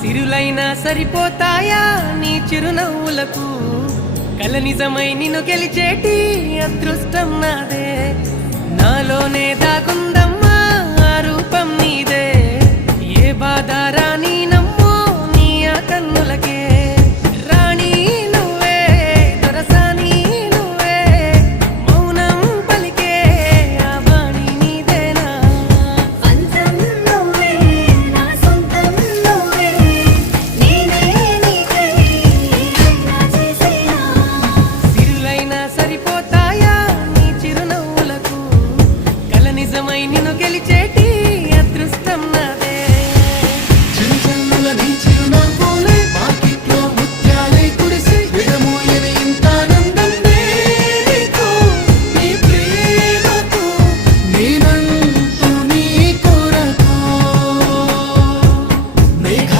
సిరులైనా సరిపోతాయా నీ చిరునవ్వులకు కల నిజమై నిన్ను గెలిచేటి అదృష్టం నాదే నాలోనే దాగుందమ్మా ఆ రూపం నీదే ఏ బాధ రాని